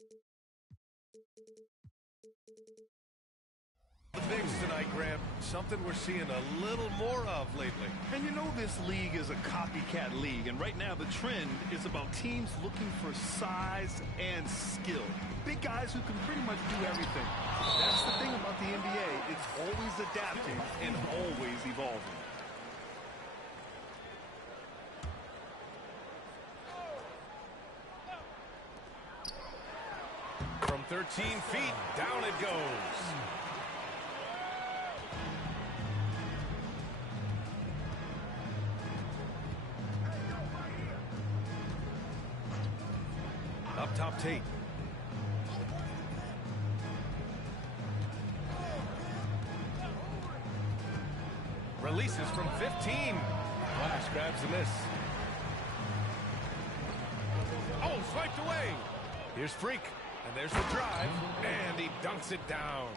The bigs tonight, Grant. Something we're seeing a little more of lately. And you know this league is a copycat league, and right now the trend is about teams looking for size and skill. Big guys who can pretty much do everything. That's the thing about the NBA. It's always adapting and always evolving. From 13 feet, down it goes. Up top, Tate. Releases from 15. Flash grabs the miss. Oh, swiped away. Here's Freak. And there's the drive. And he dunks it down.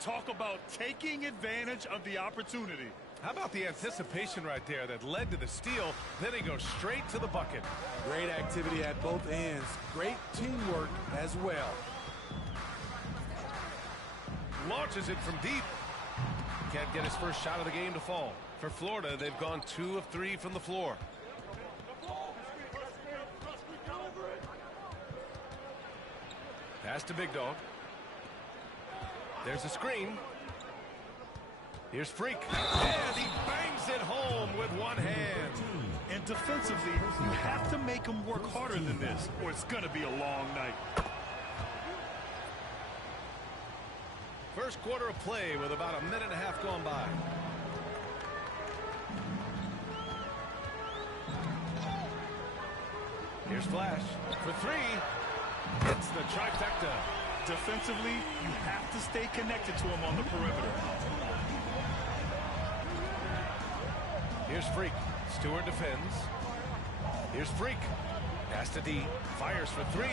Talk about taking advantage of the opportunity. How about the anticipation right there that led to the steal? Then he goes straight to the bucket. Great activity at both ends. Great teamwork as well. Launches it from deep. Can't get his first shot of the game to fall. For Florida, they've gone 2 of 3 from the floor. Pass to Big Dog. There's a screen. Here's Freak. And he bangs it home with one hand. And defensively, you have to make them work harder than this, or it's going to be a long night. First quarter of play with about a minute and a half gone by. Here's Flash for 3. It's the trifecta. Defensively, you have to stay connected to him on the perimeter. Here's Freak. Stewart defends. Here's Freak. Pass to D. Fires for 3.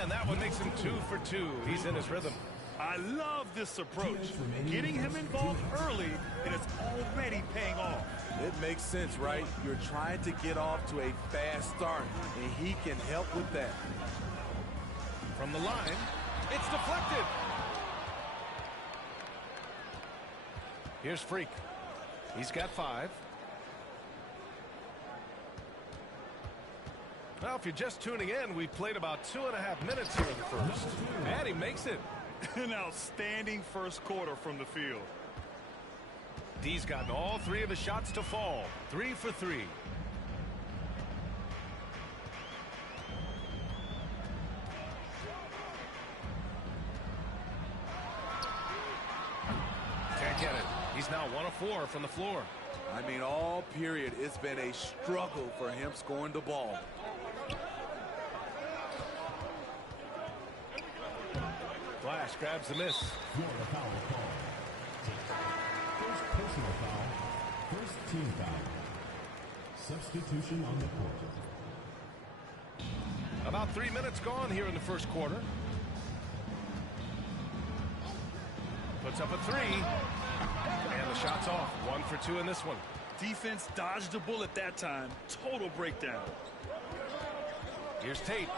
And that one makes him 2 for 2. He's in his rhythm. I love this approach. Getting him involved early, and it's already paying off. It makes sense, right? You're trying to get off to a fast start, and he can help with that. From the line, it's deflected. Here's Freak. He's got 5. Well, if you're just tuning in, we played about 2.5 minutes here in the first. And he makes it. An outstanding first quarter from the field. D's gotten all 3 of his shots to fall. 3 for 3. Can't get it. He's now 1 of 4 from the floor. I mean, all period, it's been a struggle for him scoring the ball. Flash grabs the miss. Foul call. First personal foul. First team foul. Substitution on the court. About 3 minutes gone here in the first quarter. Puts up a 3. And the shot's off. 1 for 2 in this one. Defense dodged a bullet that time. Total breakdown. Here's Tate.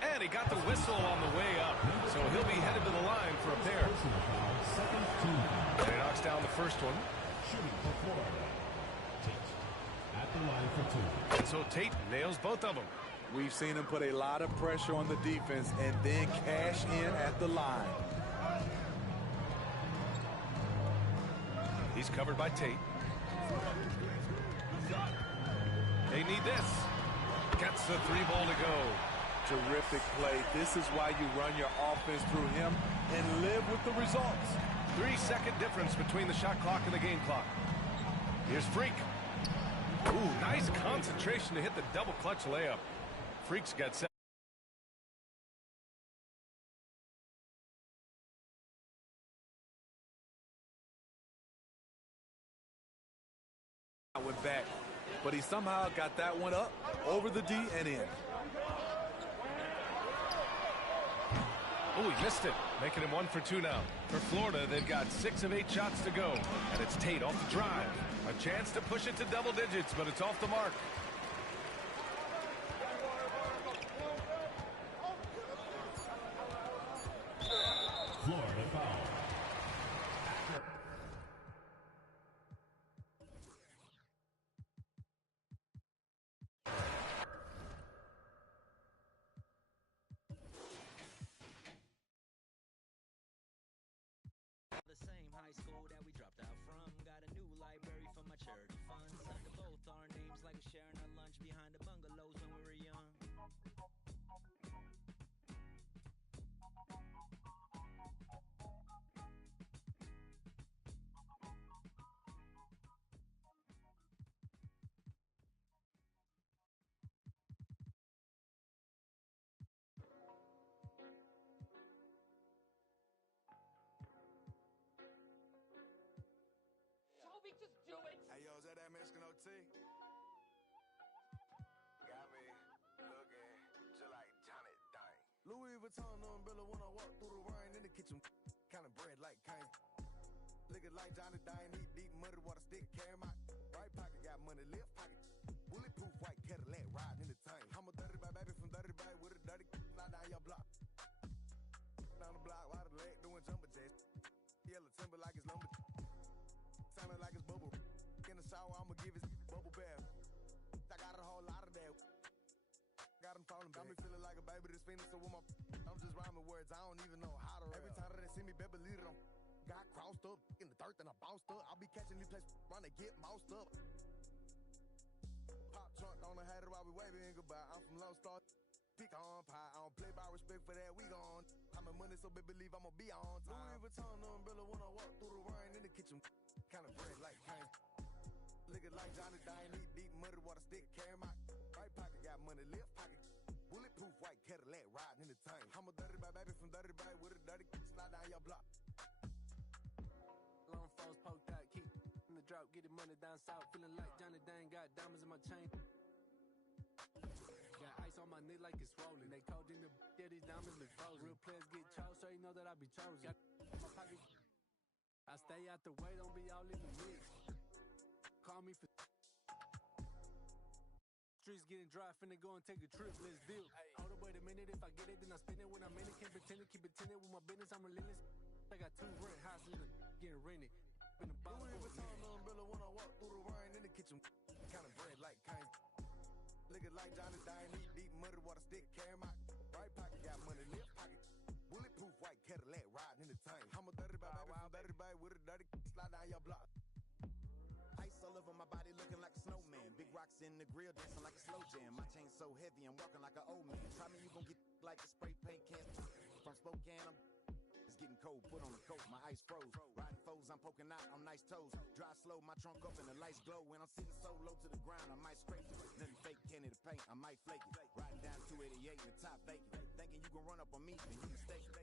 And he got the whistle on the way up. So he'll be headed to the line for a pair. And he knocks down the first one. Shooting for Florida. Tate at the line for 2. And so Tate nails both of them. We've seen him put a lot of pressure on the defense and then cash in at the line. He's covered by Tate. They need this. Gets the 3 ball to go. Terrific play. This is why you run your offense through him and live with the results. 3-second difference between the shot clock and the game clock. Here's Freak. Ooh, nice concentration to hit the double clutch layup. Freak's got 7. Went back, but he somehow got that one up over the D and in. Oh, he missed it, making him 1 for 2 now. For Florida, they've got 6 of 8 shots to go, and it's Tate off the drive. A chance to push it to double digits, but it's off the mark. see. Got me looking just like Johnny Dang. Louis Vuitton umbrella when I walk through the rain in the kitchen. Kind of bread like Kane. Looking like Johnny Dang, eat deep muddy water stick, carry my right pocket, got money, left pocket. Bulletproof white Cadillac, riding in the tank. I'm a dirty bag, baby from dirty bag with a dirty slide down your block. Down the block, wide the leg, doing jumper jacks. Yellow timber like it's lumber. Sounding like it's bubble. In the shower, I'ma give his bubble bath. I got a whole lot of that. Got him falling back. Got me feeling like a baby that's fiending, so with my I'm just rhyming words, I don't even know how to rap. Every time that they see me, better believe it, I'm got crossed up in the dirt, then I bounced up. I'll be catching these places, run to get moused up. Pop trunk on the hat while we waving goodbye. I'm from Lone Star, pick on pie. I don't play by respect for that, we gone. I'm in money, so baby believe I'ma be on time. Louis Vuitton umbrella when I walk through the rain in the kitchen. Kind of bread like Kane. Looking like Johnny Dang, eat deep muddy water stick, carry my right pocket, got money, left pocket. Bulletproof white Cadillac, riding in the tank. I'm a dirty bag, baby from dirty bag with a dirty slide down your block. Long falls poked out, keep in the drop, getting money down south. Feeling like Johnny Dang, got diamonds in my chain. Got ice on my knee like it's swollen. They called in the yeah, these diamonds been frozen. Real players get chose, so you know that I be chosen. Got my pocket. I stay out the way, don't be all in the mix. Call me for streets getting dry, finna go and take a trip, let's deal. Hold up, wait a minute, if I get it, then I spend it. When I'm in it, can't pretend it, keep it tended with my business, I'm relentless. I got 2 rent houses getting rented. Been a boss. Louis Vuitton umbrella when I walk through the rain in the kitchen. Kind of bread like Kane. Looking like Johnny Dang, eat deep muddy water stick, carry my right pocket, got money, left pocket. Bulletproof white Cadillac, riding in the tank. I'm a dirty bag, baby from dirty bag with a dirty slide down your block. Ice all over my body looking like a snowman. Big rocks in the grill dancing like a slow jam. My chain so heavy I'm walking like an old man. Try me, you gon' get like a spray paint can. From Spokane, it's getting cold, put on a coat, my ice froze. Riding foes, I'm poking out on nice toes. Drive slow, my trunk up and the lights glow. When I'm sitting so low to the ground, I might scrape it. Nothing fake, candy to paint, I might flake it. Riding down 288 in the top vacant. Thinking you gon' run up on me, then you mistaken.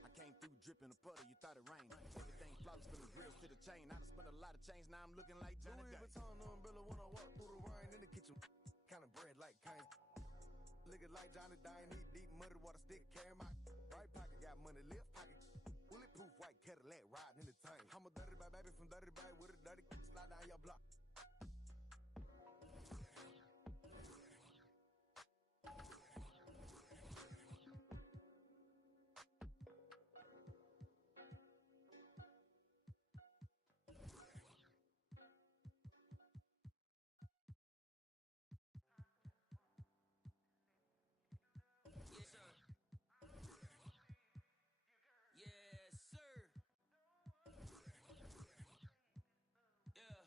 I came through dripping a puddle, you thought it rained. Everything flawless from the grills to the chain. I done spent a lot of change, now I'm looking like Johnny Dang. Louis Vuitton umbrella when I walk through the rain in the kitchen. Kind of bread like Kane. Looking like Johnny Dang, eat deep muddy water stick, carry my right pocket, got money, left pocket. Bulletproof white Cadillac, riding in the tank. I'm a dirty bag, baby from dirty bag with a dirty slide down your block. Yes, sir. Yes, sir. Yeah.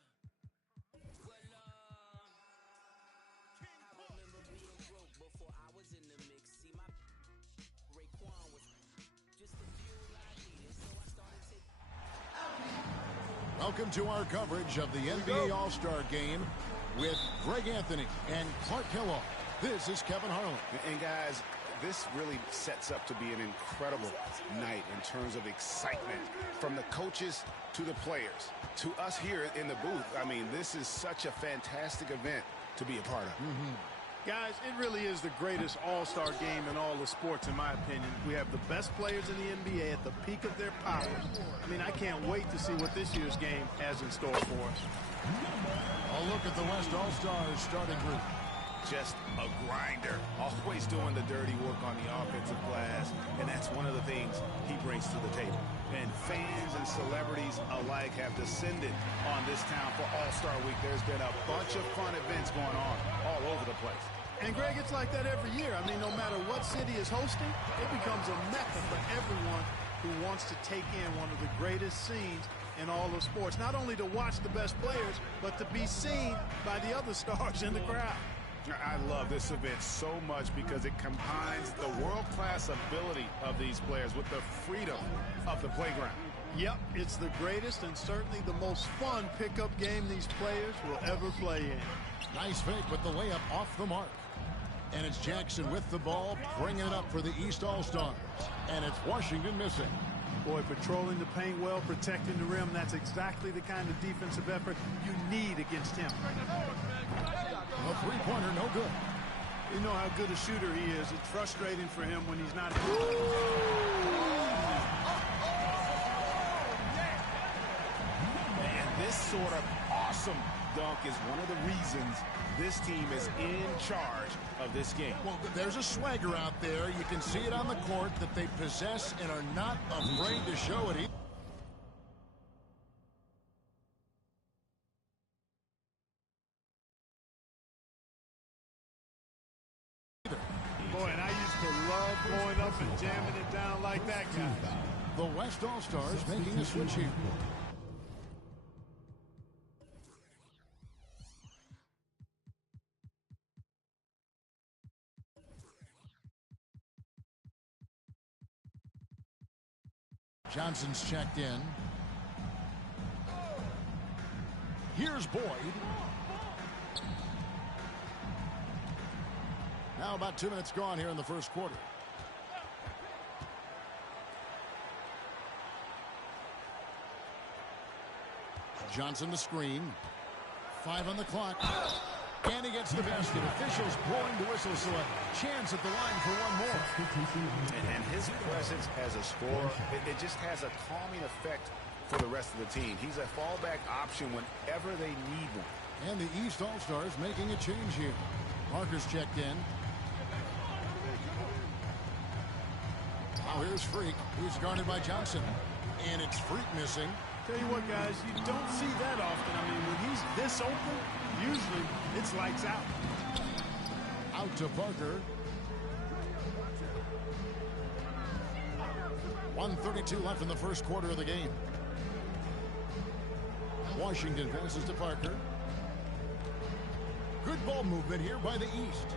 Well, I remember being broke before I was in the mix. See, my Raekwon was just the fuel I needed, so I started taking. Welcome to our coverage of the NBA All-Star Game with Greg Anthony and Clark Kellogg. This is Kevin Harlan. And guys, this really sets up to be an incredible night in terms of excitement from the coaches to the players to us here in the booth. I mean, this is such a fantastic event to be a part of. Guys, it really is the greatest all-star game in all the sports, in my opinion. We have the best players in the NBA at the peak of their powers. I mean, I can't wait to see what this year's game has in store for us. A look at the West All-Stars starting group. Just a grinder, always doing the dirty work on the offensive glass, and that's one of the things he brings to the table. And fans and celebrities alike have descended on this town for All-Star Week. There's been a bunch of fun events going on all over the place. And, Greg, it's like that every year. I mean, no matter what city is hosting, it becomes a mecca for everyone who wants to take in one of the greatest scenes in all of sports. Not only to watch the best players, but to be seen by the other stars in the crowd. I love this event so much because it combines the world-class ability of these players with the freedom of the playground. Yep, it's the greatest and certainly the most fun pickup game these players will ever play in. Nice fake with the layup off the mark. And it's Jackson with the ball, bringing it up for the East All-Stars. And it's Washington missing. Boy, patrolling the paint well, protecting the rim, that's exactly the kind of defensive effort you need against him. A three-pointer, no good. You know how good a shooter he is. It's frustrating for him when he's not. And this sort of awesome dunk is one of the reasons this team is in charge of this game. Well, there's a swagger out there. You can see it on the court that they possess and are not afraid to show it. Boy, and I used to love going up and jamming it down like that, guys. The West All-Stars making a switch here. Johnson's checked in. Here's Boyd. Now about 2 minutes gone here in the first quarter. Johnson the screen. 5 on the clock. And he gets the basket. Officials blowing the whistle, so a chance at the line for one more. And his presence as a scorer, it just has a calming effect for the rest of the team. He's a fallback option whenever they need one. And the East All-Stars making a change here. Parker's checked in. Now here's Freak. He's guarded by Johnson. And it's Freak missing. Tell you what, guys, you don't see that often. I mean, when he's this open, usually it's lights out. Out to Parker. 1:32 left in the first quarter of the game. Washington passes to Parker. Good ball movement here by the East.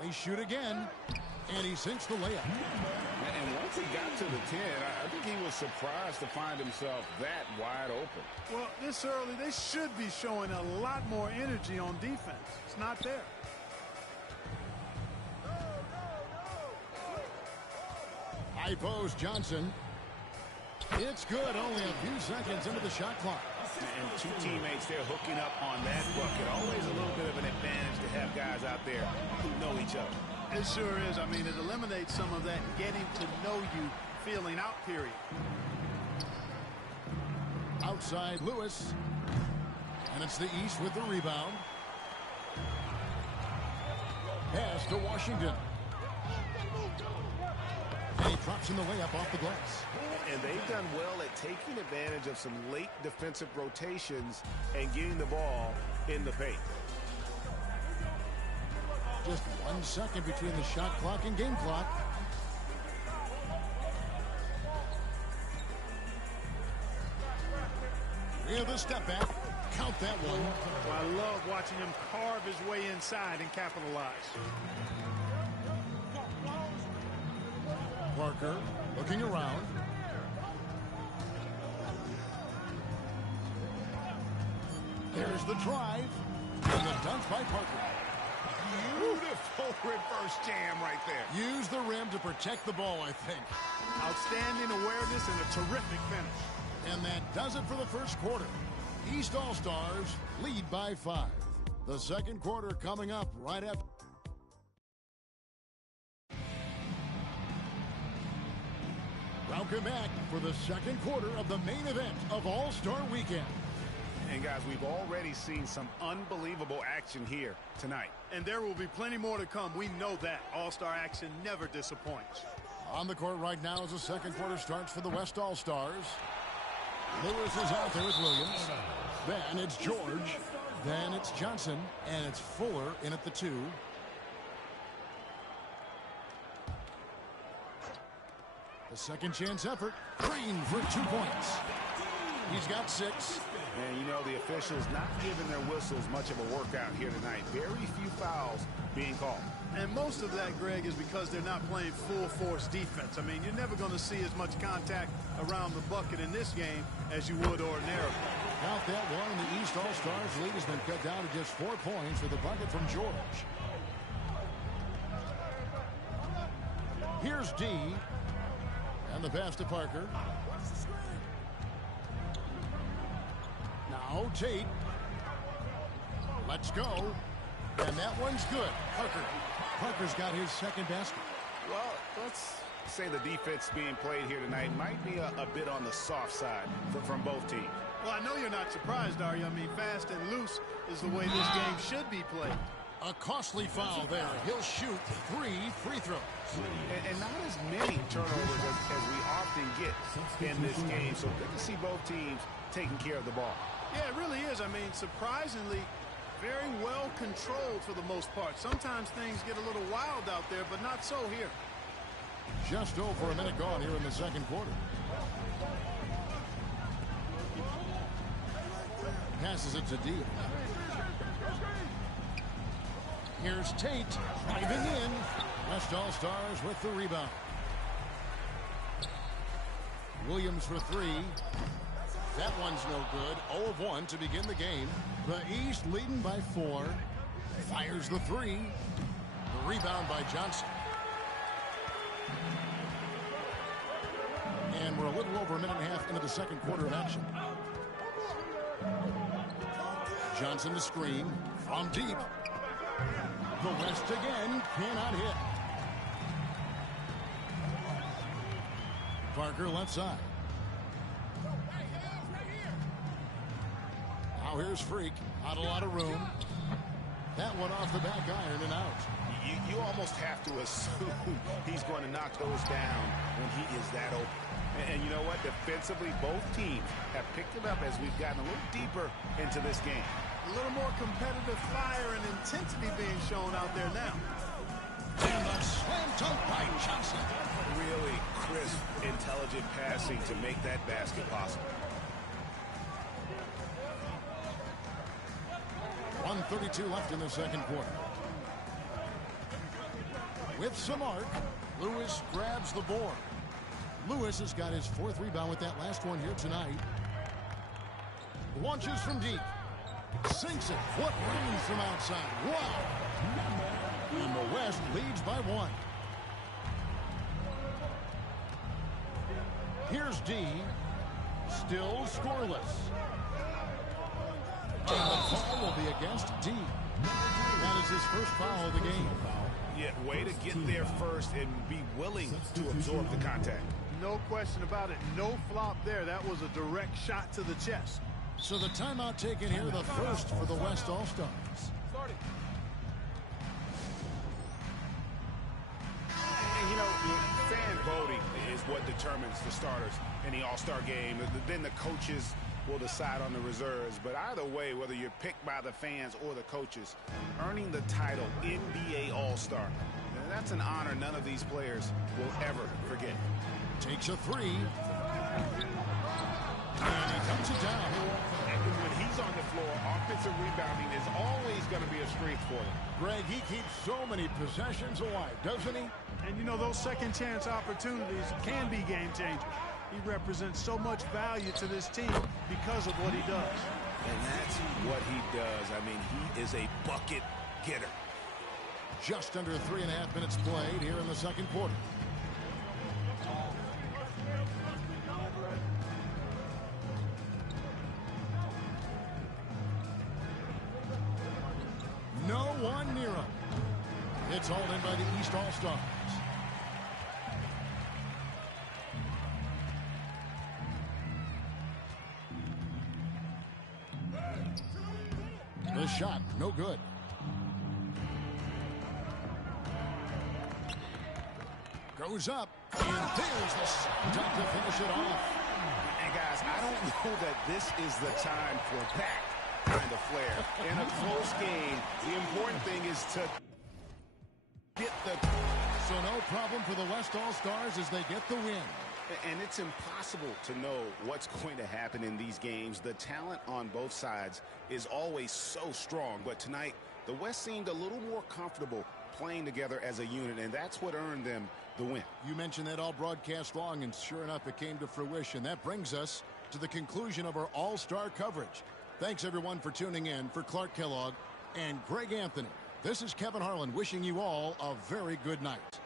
They shoot again, and he sinks the layup. And once he got to the 10, I think he was surprised to find himself that wide open. Well, this early, they should be showing a lot more energy on defense. It's not there. High post, Johnson. It's good, only a few seconds into the shot clock. And two teammates there hooking up on that bucket. Always a little bit of an advantage to have guys out there who know each other. It sure is. I mean, it eliminates some of that getting to know you feeling out period. Outside Lewis. And it's the East with the rebound. Pass to Washington. And he drops in the layup off the glass. And they've done well at taking advantage of some late defensive rotations and getting the ball in the paint. Just 1 second between the shot clock and game clock. Here's the step back. Count that one. Well, I love watching him carve his way inside and capitalize. Parker looking around. There's the drive. And the dunk by Parker. Beautiful reverse jam right there. Use the rim to protect the ball, I think. Outstanding awareness and a terrific finish. And that does it for the first quarter. East All-Stars lead by 5. The second quarter coming up right after. Welcome back for the second quarter of the main event of All-Star Weekend. And guys, we've already seen some unbelievable action here tonight. And there will be plenty more to come. We know that. All-Star action never disappoints. On the court right now as the second quarter starts for the West All-Stars. Lewis is out there with Williams. Then it's George. Then it's Johnson. And it's Fuller in at the 2. The second chance effort. Green for 2 points. He's got 6. And, you know, the officials not giving their whistles much of a workout here tonight. Very few fouls being called. And most of that, Greg, is because they're not playing full-force defense. I mean, you're never going to see as much contact around the bucket in this game as you would ordinarily. Count that one. The East All-Stars lead has been cut down to just 4 points with the bucket from George. Here's D. And the pass to Parker. Now Tate. Let's go. And that one's good. Parker's got his second basket. Well, let's say the defense being played here tonight might be a bit on the soft side from both teams. Well, I know you're not surprised, are you? I mean, fast and loose is the way this game should be played. A costly foul there. He'll shoot 3 free throws. And not as many turnovers as we often get in this game. So good to see both teams taking care of the ball. Yeah, it really is. I mean, surprisingly, very well controlled for the most part. Sometimes things get a little wild out there, but not so here. Just over a minute gone here in the second quarter. Passes it to D. Here's Tate driving in. West All-Stars with the rebound. Williams for 3. That one's no good. 0 of 1 to begin the game. The East leading by 4. Fires the 3. The rebound by Johnson. And we're a little over a minute and a half into the second quarter of action. Johnson to screen from deep. The West again cannot hit. Parker left side. Now here's Freak. Not a lot of room. That one off the back iron and out. You almost have to assume he's going to knock those down when he is that open. And you know what? Defensively, both teams have picked it up as we've gotten a little deeper into this game. A little more competitive fire and intensity being shown out there now. And the slam dunk by Johnson. Really crisp, intelligent passing to make that basket possible. 1:32 left in the second quarter. With some arc, Lewis grabs the board. Lewis has got his 4th rebound with that last one here tonight. Launches from deep. Sinks it. What range from outside. Wow. And the West leads by 1. Here's D. Still scoreless. And the foul will be against D. That is his first foul of the game. Yeah, way to get there first and be willing to absorb the contact. No question about it. No flop there. That was a direct shot to the chest. So the timeout taken here, the first for the West All-Stars. And, you know, fan voting is what determines the starters in the All-Star game. Then the coaches will decide on the reserves. But either way, whether you're picked by the fans or the coaches, earning the title NBA All-Star, that's an honor none of these players will ever forget. Takes a 3. And he comes it down. And when he's on the floor, offensive rebounding is always going to be a strength for him. Greg, he keeps so many possessions alive, doesn't he? And, you know, those second chance opportunities can be game changers. He represents so much value to this team because of what he does. And that's what he does. I mean, he is a bucket getter. Just under 3.5 minutes played here in the second quarter. No one near him. It's hauled in by the East All-Stars. The shot, no good. Goes up, and there's the dunk to finish it off. And guys, I don't know that this is the time for that kind of flair. In a close game, the important thing is to get the... So no problem for the West All-Stars as they get the win. And it's impossible to know what's going to happen in these games. The talent on both sides is always so strong. But tonight, the West seemed a little more comfortable playing together as a unit, and that's what earned them the win. You mentioned that all broadcast long, and sure enough, it came to fruition. That brings us to the conclusion of our All-Star coverage. Thanks, everyone, for tuning in. For Clark Kellogg and Greg Anthony, this is Kevin Harlan wishing you all a very good night.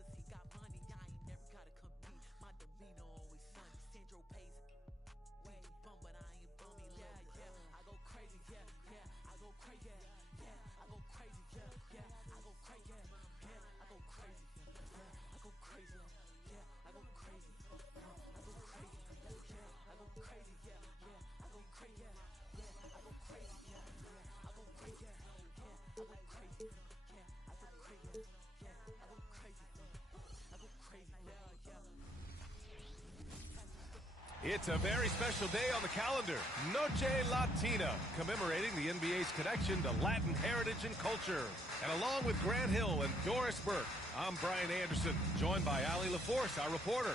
Cause he got money, I ain't never gotta compete. My demeanor always sunny. Sandro pays way bum, but I ain't bummy. Yeah, I go crazy, yeah, I go crazy, I go crazy, yeah, I go crazy, I go crazy, I go crazy, I go crazy, I go crazy, I go crazy, I go crazy, I go crazy, I go crazy, I go crazy, I go crazy, I go crazy, I go crazy, It's a very special day on the calendar. Noche Latina, commemorating the NBA's connection to Latin heritage and culture. And along with Grant Hill and Doris Burke, I'm Brian Anderson, joined by Ali LaForce, our reporter.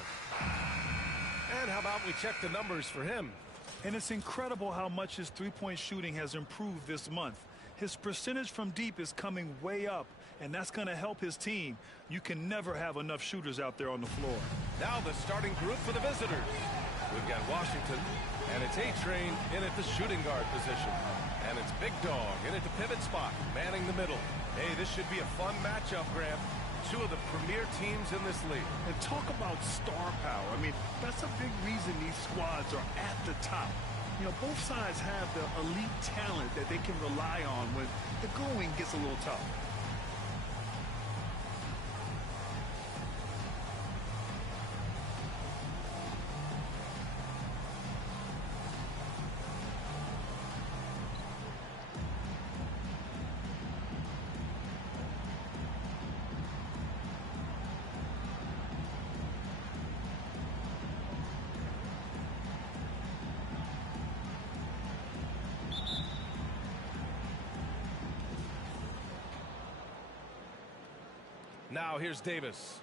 And how about we check the numbers for him? And it's incredible how much his three-point shooting has improved this month. His percentage from deep is coming way up, and that's going to help his team. You can never have enough shooters out there on the floor. Now the starting group for the visitors. We've got Washington, and it's A-Train in at the shooting guard position. And it's Big Dog in at the pivot spot, manning the middle. Hey, this should be a fun matchup, Graham. Two of the premier teams in this league. And talk about star power. I mean, that's a big reason these squads are at the top. You know, both sides have the elite talent that they can rely on when the going gets a little tough. Now here's Davis.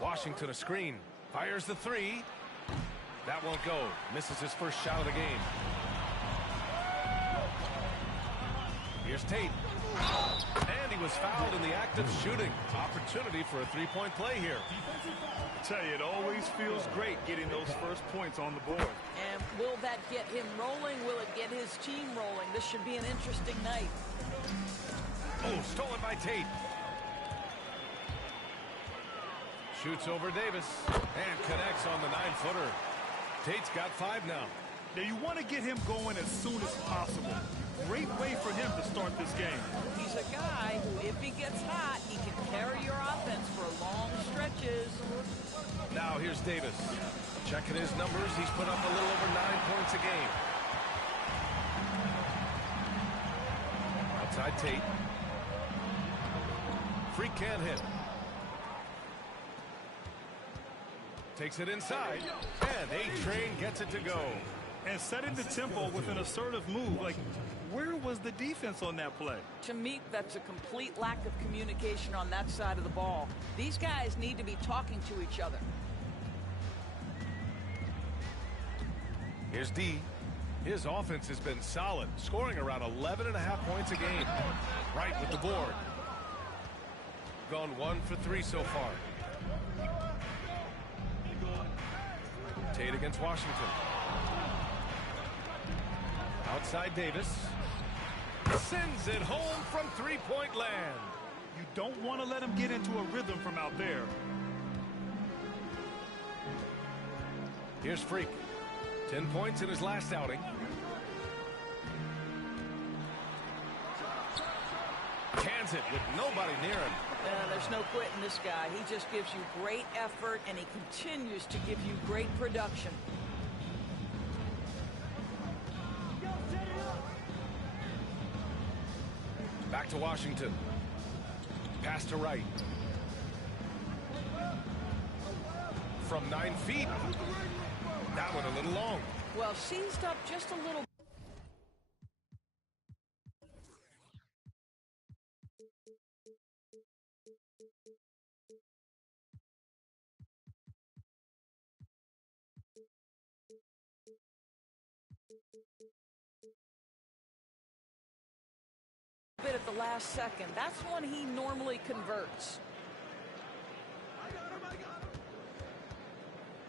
Washington a screen. Fires the three. That won't go. Misses his first shot of the game. Here's Tate. And he was fouled in the act of shooting. Opportunity for a three-point play here. I tell you, it always feels great getting those first points on the board. And will that get him rolling? Will it get his team rolling? This should be an interesting night. Oh, stolen by Tate. Shoots over Davis and connects on the 9-footer. Tate's got 5 now. Now you want to get him going as soon as possible. Great way for him to start this game. He's a guy who, if he gets hot, he can carry your offense for long stretches. Now here's Davis. Checking his numbers, he's put up a little over 9 points a game. Outside Tate. Freak can't hit. Takes it inside, and A-Train gets it to go. And setting the tempo with an assertive move. Like, where was the defense on that play? To me, that's a complete lack of communication on that side of the ball. These guys need to be talking to each other. Here's D. His offense has been solid, scoring around 11.5 points a game. Right with the board. Gone 1 for 3 so far. Tate against Washington. Outside Davis. Sends it home from three-point land. You don't want to let him get into a rhythm from out there. Here's Freak. 10 points in his last outing. Cans it with nobody near him. There's no quitting this guy. He just gives you great effort, and he continues to give you great production. Back to Washington. Pass to Wright. From 9 feet. That one a little long. Well, seized up just a little. Bit at the last second. That's when he normally converts.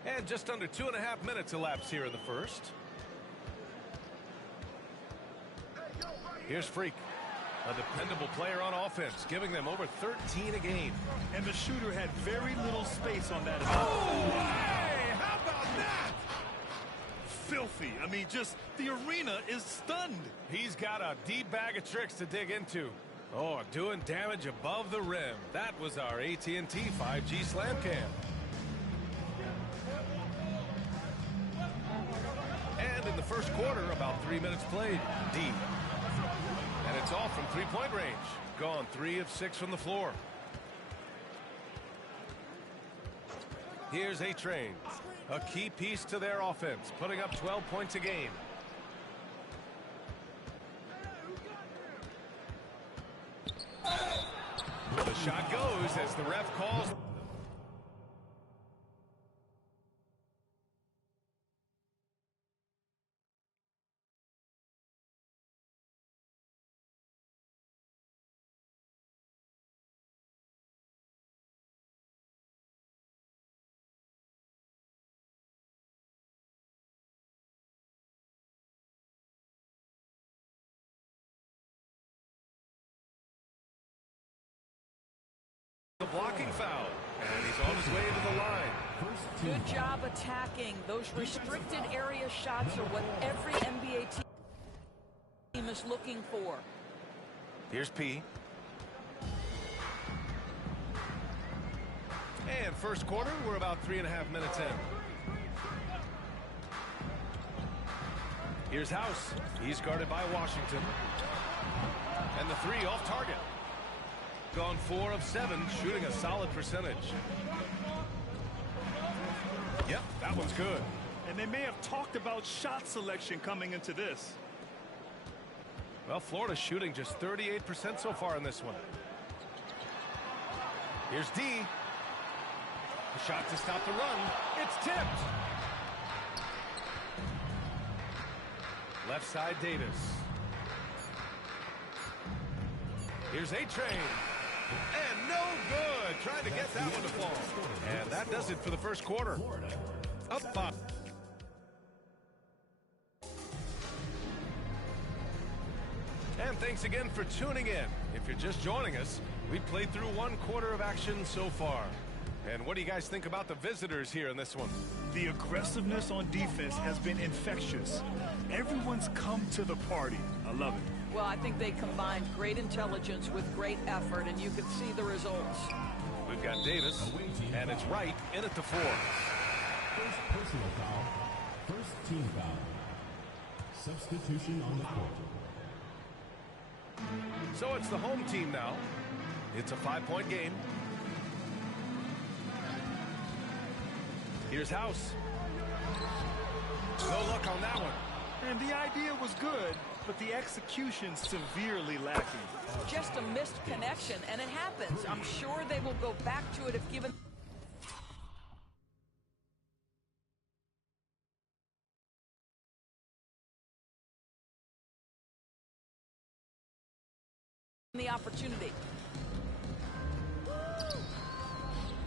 And just under 2.5 minutes elapsed here in the first. Here's Freak. A dependable player on offense, giving them over 13 a game. And the shooter had very little space on that. Oh, hey, how about that? Filthy. I mean, just the arena is stunned. He's got a deep bag of tricks to dig into. Oh, doing damage above the rim. That was our AT&T 5G Slam Cam. And in the first quarter, about 3 minutes played. D. And it's off from three-point range. Gone 3 of 6 from the floor. Here's A-Train. A key piece to their offense, putting up 12 points a game. The shot goes as the ref calls. The blocking foul, and he's on his way to the line. Good job attacking. Those restricted area shots are what every NBA team is looking for. Here's P. And first quarter, we're about 3.5 minutes in. Here's House. He's guarded by Washington. And the three off target. Gone 4 of 7, shooting a solid percentage. Yep, that one's good. And they may have talked about shot selection coming into this. Well, Florida's shooting just 38% so far in this one. Here's D. The shot to stop the run. It's tipped. Left side, Davis. Here's A-Train. And no good. Trying to get that one to fall. And that does it for the first quarter. Up 5. And thanks again for tuning in. If you're just joining us, we played through 1 quarter of action so far. And what do you guys think about the visitors here in this one? The aggressiveness on defense has been infectious. Everyone's come to the party. I love it. Well, I think they combined great intelligence with great effort, and you can see the results. We've got Davis, and it's right in at the 4. First personal foul, first team foul. Substitution on the court. So it's the home team now. It's a 5-point game. Here's House. No luck on that one. And the idea was good, but the execution severely lacking. Just a missed connection, and it happens. I'm sure they will go back to it if given the opportunity.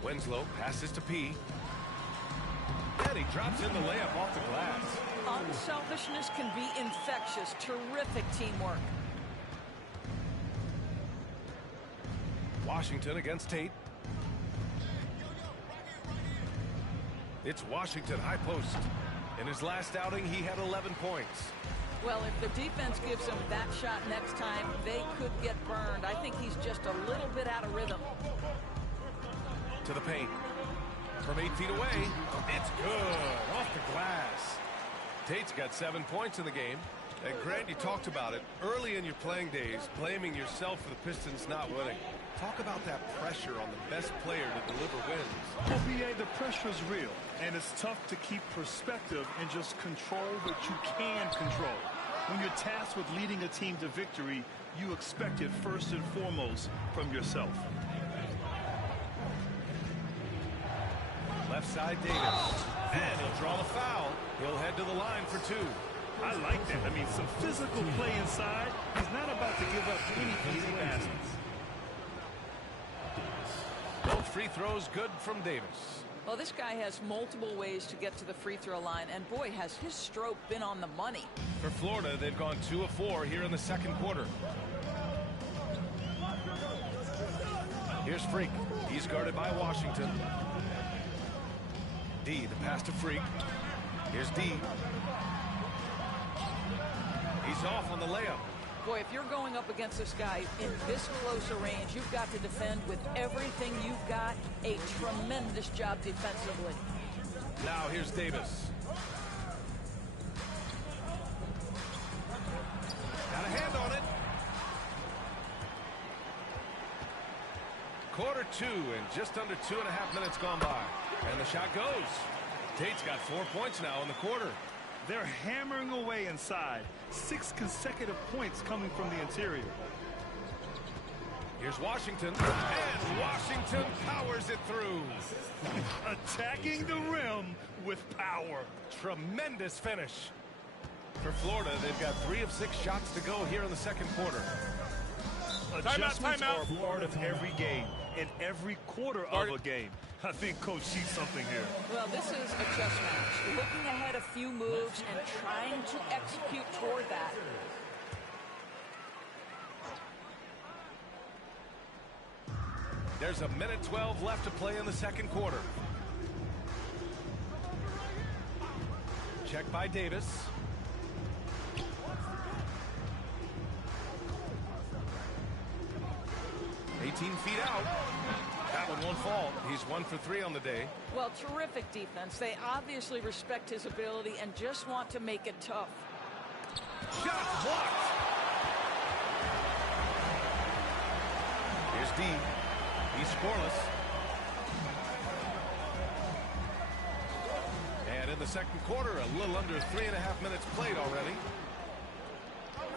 Winslow passes to P. And he drops in the layup off the glass. Unselfishness can be infectious. Terrific teamwork. Washington against Tate. It's Washington high post. In his last outing, he had 11 points. Well, if the defense gives him that shot next time, they could get burned. I think he's just a little bit out of rhythm. To the paint. From 8 feet away, it's good. Off the glass. Tate's got 7 points in the game. And Grant, you talked about it early in your playing days, blaming yourself for the Pistons not winning. Talk about that pressure on the best player to deliver wins. Well, B.A., the pressure's real, and it's tough to keep perspective and just control what you can control. When you're tasked with leading a team to victory, you expect it first and foremost from yourself. Left side, Davis. And he'll draw the foul. He'll head to the line for 2. I like that. I mean, some physical play inside. He's not about to give up any easy baskets. Both free throws good from Davis. Well, this guy has multiple ways to get to the free throw line, and boy, has his stroke been on the money. For Florida, they've gone 2 of 4 here in the second quarter. Here's Freak. He's guarded by Washington. D, the pass to Freak. Here's D. He's off on the layup. Boy, if you're going up against this guy in this close a range, you've got to defend with everything you've got. A tremendous job defensively. Now here's Davis. Got a hand on it. Quarter 2 and just under 2.5 minutes gone by. And the shot goes. Tate's got 4 points now in the quarter. They're hammering away inside. 6 consecutive points coming from the interior. Here's Washington. And Washington powers it through. Attacking the rim with power. Tremendous finish. For Florida, they've got 3 of 6 shots to go here in the second quarter. Adjustments are part of every game, in every quarter of a game. I think Coach sees something here. Well, this is a chess match. Looking ahead a few moves and trying to execute toward that. There's a minute 12 left to play in the second quarter. Check by Davis. 18 feet out. That one won't fall. He's 1 for 3 on the day. Well, terrific defense. They obviously respect his ability and just want to make it tough. Shot blocked. Here's D. He's scoreless. And in the second quarter, a little under 3.5 minutes played already.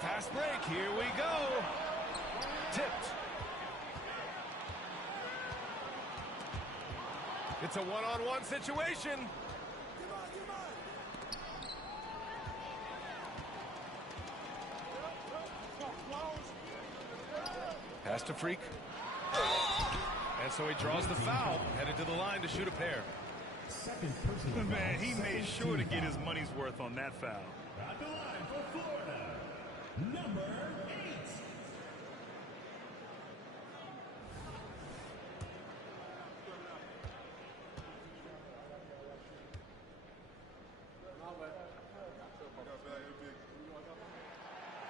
Fast break. Here we go. Tipped. It's a one-on-one situation. Pass to Freak. And so he draws the foul, headed to the line to shoot a pair. Man, he made sure to get his money's worth on that foul. At the line for Florida, number 8.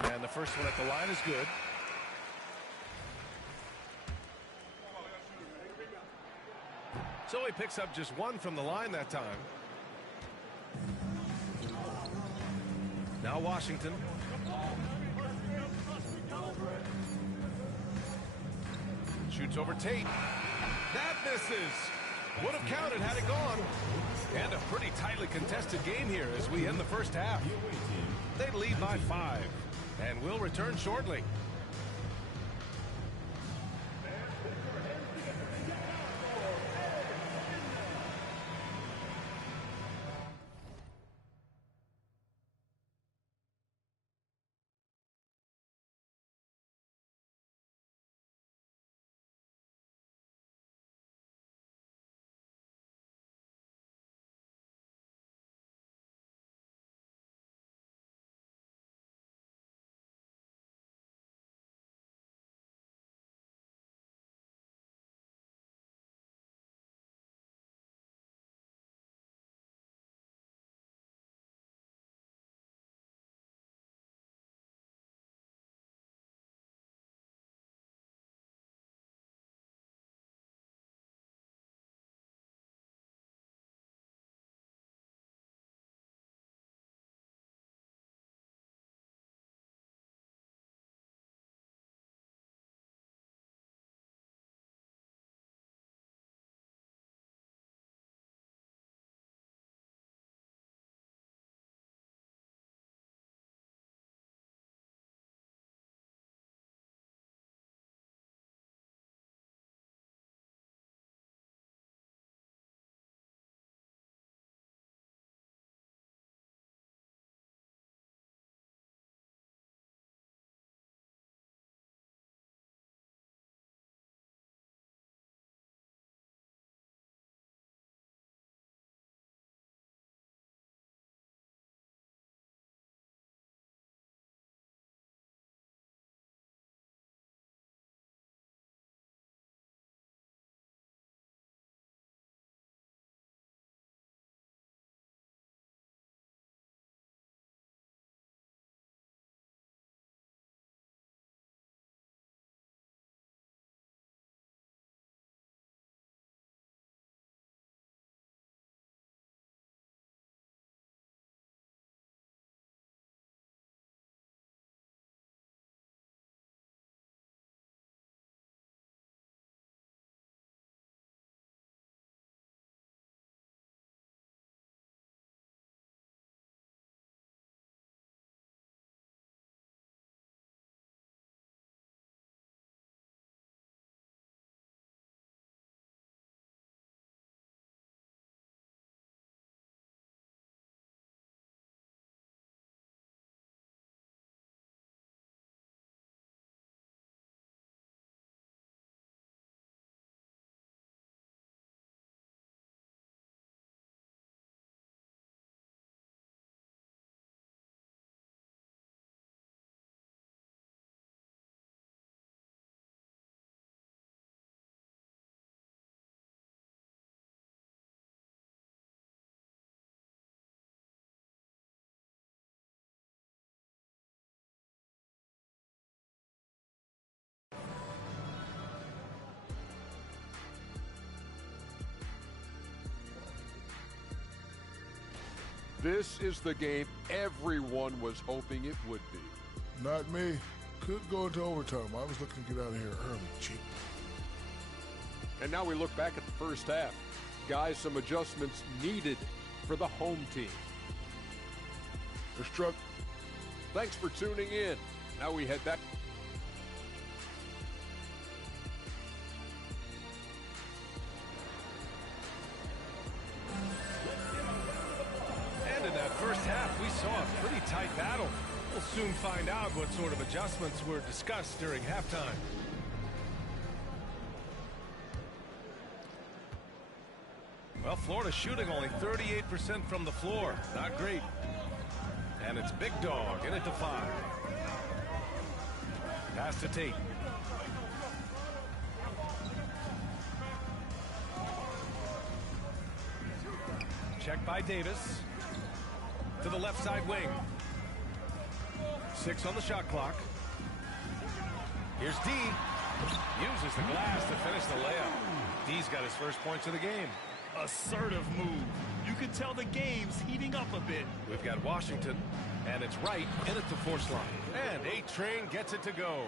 And the first one at the line is good. So he picks up just 1 from the line that time. Now Washington. Shoots over Tate. That misses. Would have counted had it gone. And a pretty tightly contested game here as we end the first half. They lead by 5. And we'll return shortly. This is the game everyone was hoping it would be. Not me. Could go into overtime. I was looking to get out of here early, cheap. And now we look back at the first half. Guys, some adjustments needed for the home team. They're struck. Thanks for tuning in. Now we head back. And in that first half, we saw a pretty tight battle. We'll soon find out what sort of adjustments were discussed during halftime. Well, Florida's shooting only 38% from the floor. Not great. And it's Big Dog in it to 5. Pass to Tate. Check by Davis. To the left side wing. 6 on the shot clock. Here's D. Uses the glass to finish the layup. D's got his first points of the game. Assertive move. You can tell the game's heating up a bit. We've got Washington, and it's Wright in at the force line. And A-Train gets it to go.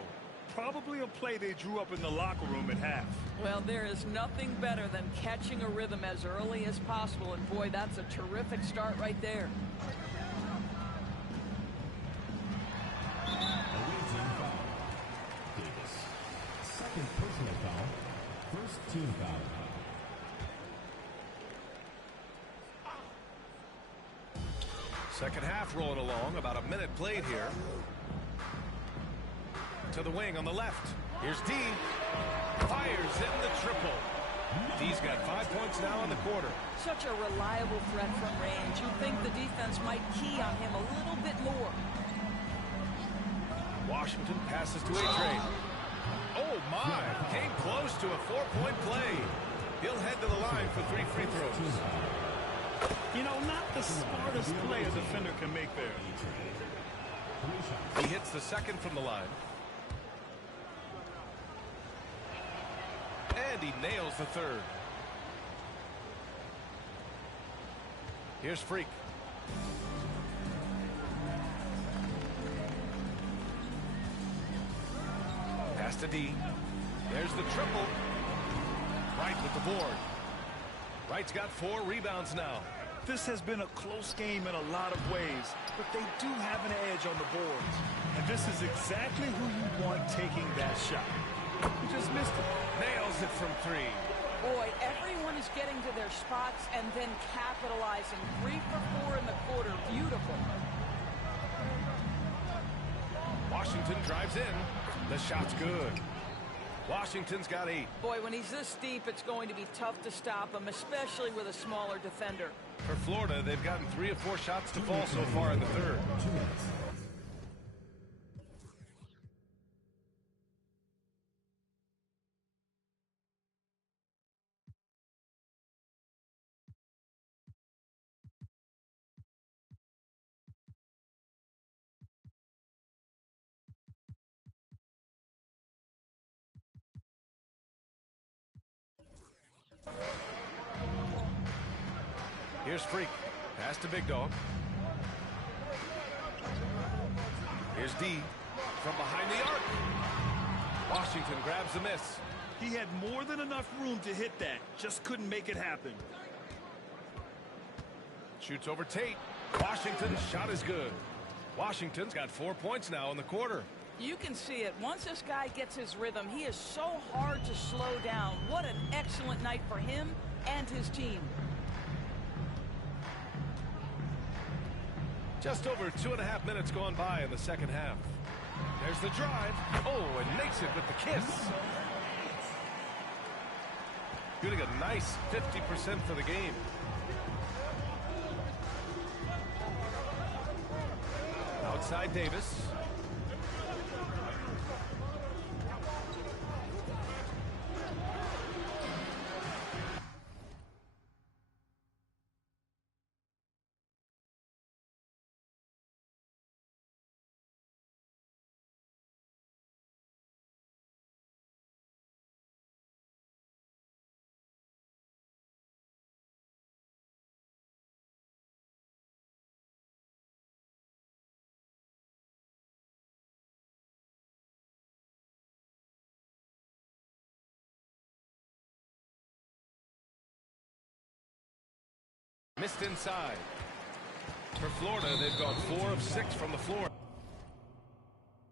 Probably a play they drew up in the locker room at half. Well, there is nothing better than catching a rhythm as early as possible, and boy, that's a terrific start right there. Davis. Second personal foul. First team foul. Second half rolling along. About a minute played here. To the wing on the left. Here's D. Fires in the triple. D's got 5 points now in the quarter. Such a reliable threat from range. You'd think the defense might key on him a little bit more. Washington passes to A-Train. Oh, my. Came close to a 4-point play. He'll head to the line for 3 free throws. You know, not the smartest play a defender can make there. He hits the second from the line. And he nails the third. Here's Freak. Pass to D. There's the triple. Wright with the board. Wright's got 4 rebounds now. This has been a close game in a lot of ways, but they do have an edge on the boards. And this is exactly who you want taking that shot. He just missed it. Nails it from 3. Boy, everyone is getting to their spots and then capitalizing. 3 for 4 in the quarter. Beautiful. Washington drives in. The shot's good. Washington's got 8. Boy, when he's this deep, it's going to be tough to stop him, especially with a smaller defender. For Florida, they've gotten 3 or 4 shots to fall so far in the third. Here's Freak. Pass to Big Dog. Here's D. From behind the arc. Washington grabs the miss. He had more than enough room to hit that. Just couldn't make it happen. Shoots over Tate. Washington's shot is good. Washington's got 4 points now in the quarter. You can see it. Once this guy gets his rhythm, he is so hard to slow down. What an excellent night for him and his team. Just over 2.5 minutes gone by in the second half. There's the drive. Oh, and makes it with the kiss. Shooting a nice 50% for the game. Outside Davis. Missed inside. For Florida, they've gone 4 of 6 from the floor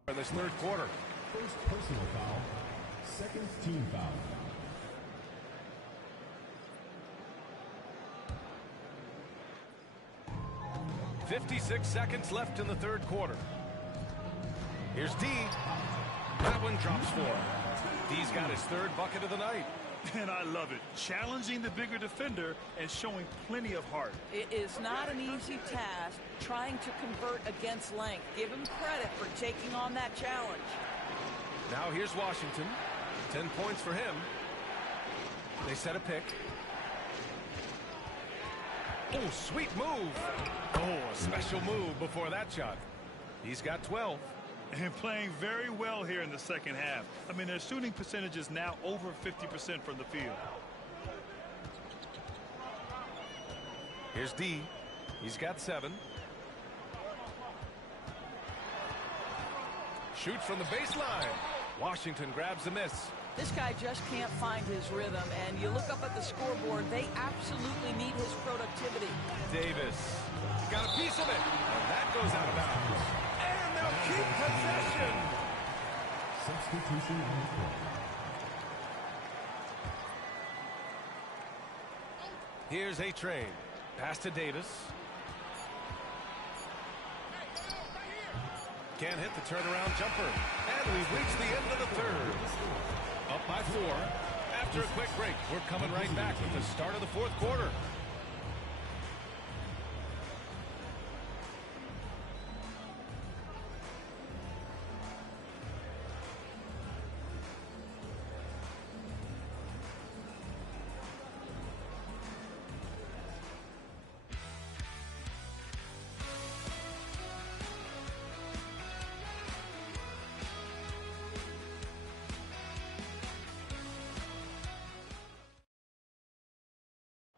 in this third quarter. First personal foul. Second team foul. .56 seconds left in the third quarter. Here's D. That one drops 4. D's got his third bucket of the night. And I love it. Challenging the bigger defender and showing plenty of heart. It is not an easy task trying to convert against length. Give him credit for taking on that challenge. Now here's Washington. 10 points for him. They set a pick. Oh, sweet move. Oh, a special move before that shot. He's got 12. And playing very well here in the second half. I mean, their shooting percentage is now over 50% from the field. Here's D. He's got 7. Shoots from the baseline. Washington grabs the miss. This guy just can't find his rhythm, and you look up at the scoreboard, they absolutely need his productivity. Davis got a piece of it, and that goes out of bounds. And they'll keep possession. Substitution on the court. Here's A-Train. Pass to Davis. Can't hit the turnaround jumper. And we've reached the end of the third. Up by 4. After a quick break, we're coming right back with the start of the fourth quarter.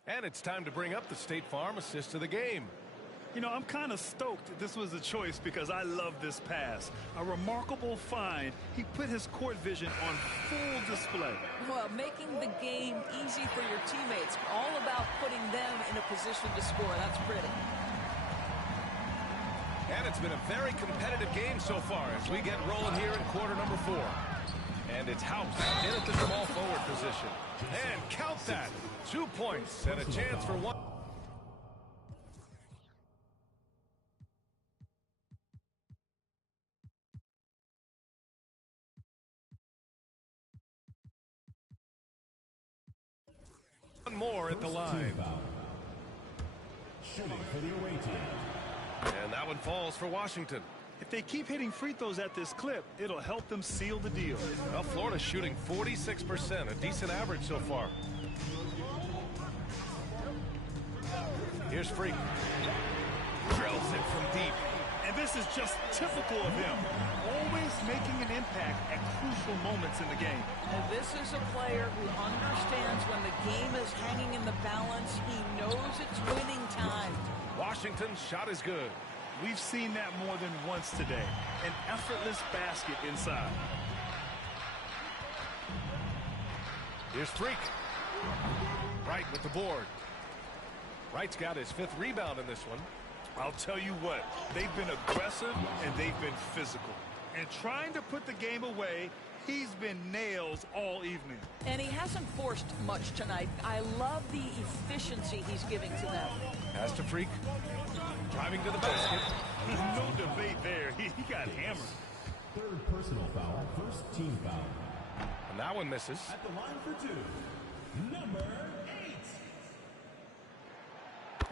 And it's time to bring up the State Farm assist of the game. You know, I'm kind of stoked that this was a choice because I love this pass. A remarkable find. He put his court vision on full display. Well, making the game easy for your teammates. All about putting them in a position to score. That's pretty. And it's been a very competitive game so far as we get rolling here in quarter number 4. And it's House in at the small forward position. And count that. 2 points and a chance for 1. One more at the line. Shooting for the away team. And that one falls for Washington. If they keep hitting free throws at this clip, it'll help them seal the deal. Well, Florida's shooting 46%, a decent average so far. Here's Freak. Drills it from deep. And this is just typical of him. Always making an impact at crucial moments in the game. And this is a player who understands when the game is hanging in the balance. He knows it's winning time. Washington's shot is good. We've seen that more than once today. An effortless basket inside. Here's Freak. Wright with the board. Wright's got his 5th rebound in this one. I'll tell you what, they've been aggressive and they've been physical. And trying to put the game away, he's been nails all evening. And he hasn't forced much tonight. I love the efficiency he's giving to them. Pass to Freak. Driving to the basket. No debate there. He got hammered. Third personal foul, first team foul. And that one misses. At the line for 2, number 8.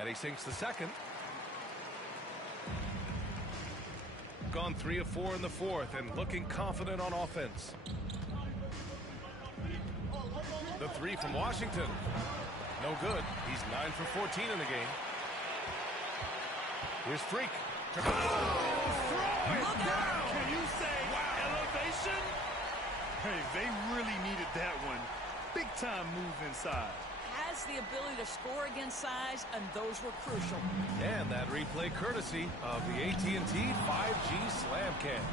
And he sinks the second. Gone 3 of 4 in the fourth and looking confident on offense. The 3 from Washington. No good. He's 9 for 14 in the game. Here's Freak. Oh, throw it down! Can you say elevation? Hey, they really needed that one. Big time move inside. Has the ability to score against size, and those were crucial. And that replay courtesy of the AT&T 5G Slam Cam.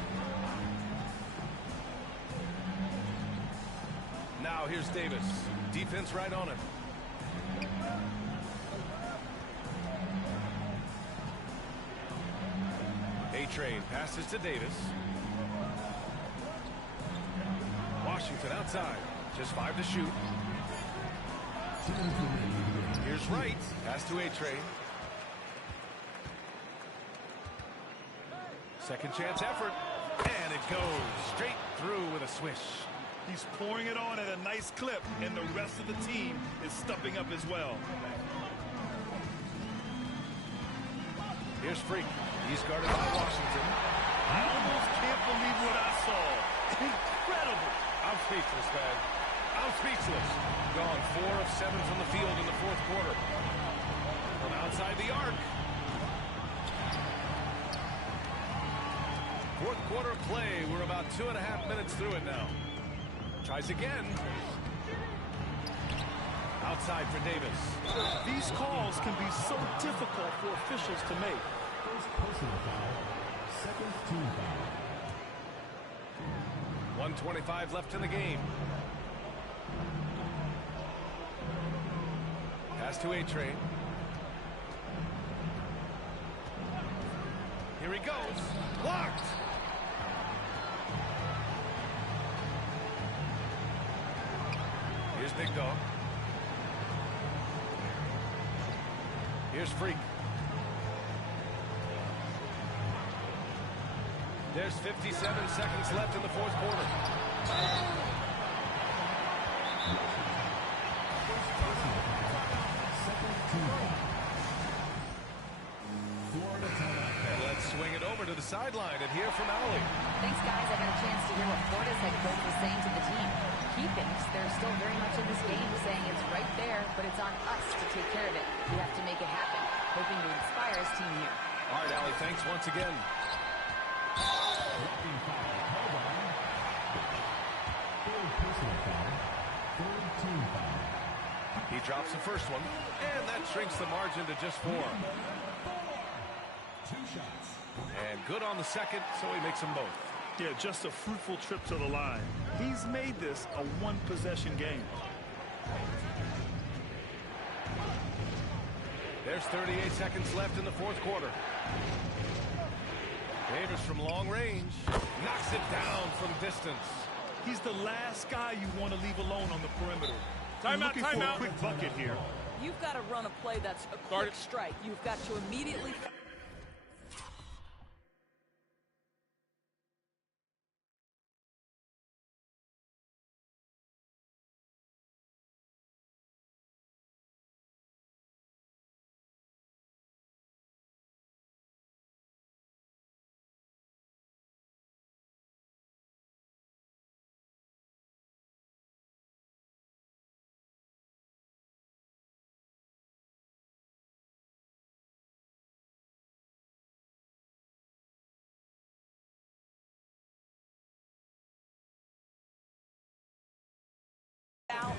Now here's Davis. Defense right on him. A-Train passes to Davis. Washington outside. Just 5 to shoot. Here's Wright. Pass to A-Train. Second chance effort. And it goes straight through with a swish. He's pouring it on at a nice clip, and the rest of the team is stepping up as well. Here's Freak. He's guarded by Washington. I almost can't believe what I saw. Incredible. I'm speechless, man. I'm speechless. Gone 4 of 7 from the field in the fourth quarter. From outside the arc. Fourth quarter play. We're about 2.5 minutes through it now. Tries again. Outside for Davis. These calls can be so difficult for officials to make. First personal foul, second team foul. 1:25 left in the game. Pass to A-Train. Here he goes. Blocked. Here's Big Dog. Here's Freak. There's 57 seconds left in the fourth quarter. And let's swing it over to the sideline and hear from Allie. Thanks, guys. I got a chance to hear what Florida's head coach was saying to the team. He thinks they're still very much in this game, saying it's right there, but it's on us to take care of it. We have to make it happen. Hoping to inspire his team here. All right, Allie, thanks once again. He drops the first one, and that shrinks the margin to just 4. 2 shots. And good on the second, so he makes them both. Yeah, just a fruitful trip to the line. He's made this a one-possession game. There's 38 seconds left in the fourth quarter. Davis from long range knocks it down from distance. He's the last guy you want to leave alone on the perimeter. Timeout, timeout. A quick bucket here. You've got to run a play that's a quick strike. You've got to immediately...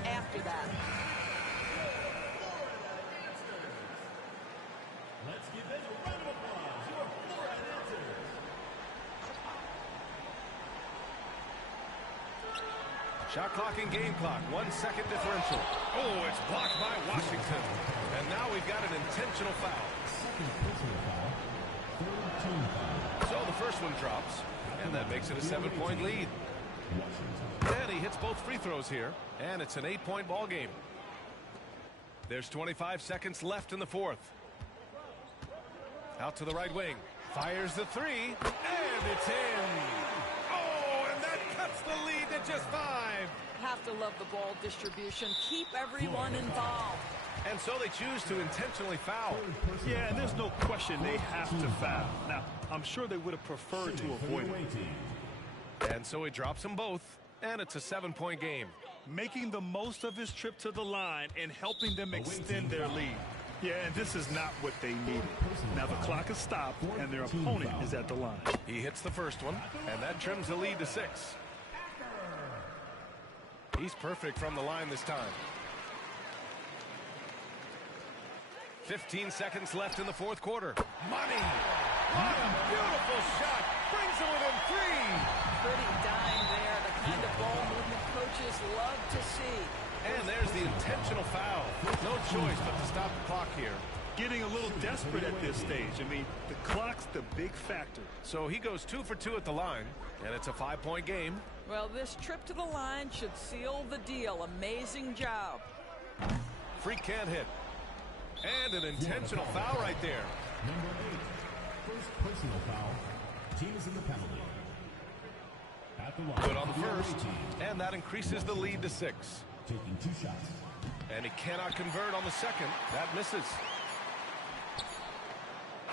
after that. Let's give them a round of applause. Your Florida answers. Shot clock and game clock, 1 second differential. Oh, it's blocked by Washington. And now we've got an intentional foul. Second personal foul, third team foul. So the first one drops, and that makes it a 7-point lead. And he hits both free throws here, and it's an 8-point ball game. There's 25 seconds left in the fourth. Out to the right wing. Fires the 3, and it's in. Oh, and that cuts the lead to just 5. Have to love the ball distribution. Keep everyone involved. And so they choose to intentionally foul. Yeah, and there's no question they have to foul. Now, I'm sure they would have preferred to avoid it. And so he drops them both, and it's a 7-point game. Making the most of his trip to the line and helping them extend their lead. Yeah, and this is not what they needed. Now the clock is stopped, and their opponent is at the line. He hits the first one, and that trims the lead to 6. He's perfect from the line this time. 15 seconds left in the fourth quarter. Money! What a beautiful shot! Brings it within 3! Pretty dime there, the kind of ball movement coaches love to see. And there's the intentional foul. No choice but to stop the clock here. getting a little desperate at this stage. I mean, the clock's the big factor. So he goes 2 for 2 at the line, and it's a 5-point game. Well, this trip to the line should seal the deal. Amazing job. Freak can't hit. And an intentional foul right there. Number 8, first personal foul. Team is in the penalty. At the line. Good on the first, and that increases the lead to 6. Taking 2 shots. And he cannot convert on the second. That misses.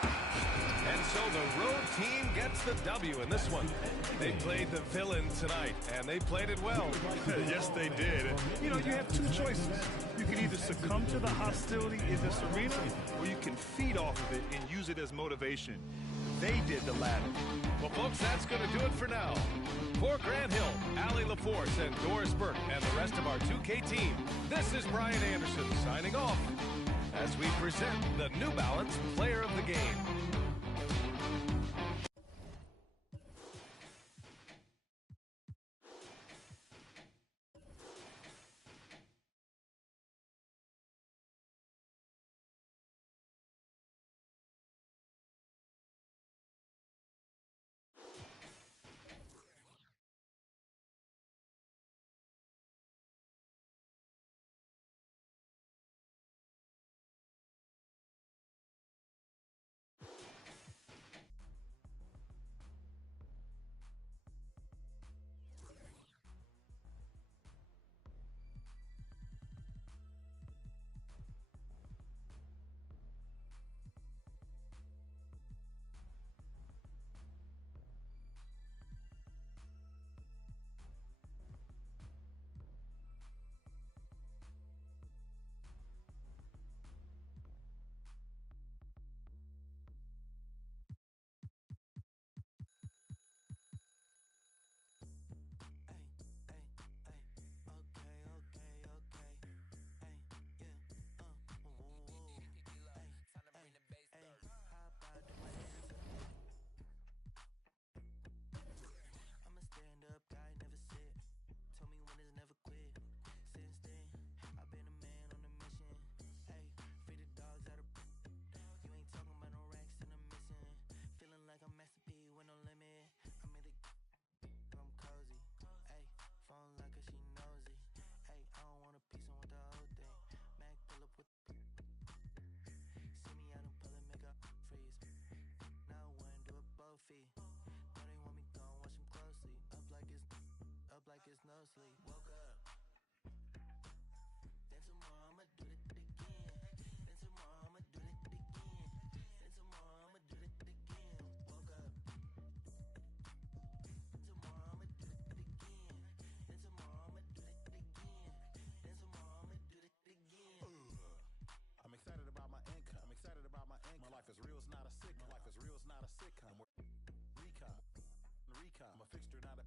And so the road team gets the W in this one. They played the villain tonight, and they played it well. Yes, they did. You know, you have two choices. You can either succumb to the hostility in this arena, or you can feed off of it and use it as motivation. They did the latter. Well, folks, that's going to do it for now. For Grant Hill, Allie LaForce, and Doris Burke, and the rest of our 2K team, this is Brian Anderson signing off as we present the New Balance Player of the Game. I'm a fixture, not a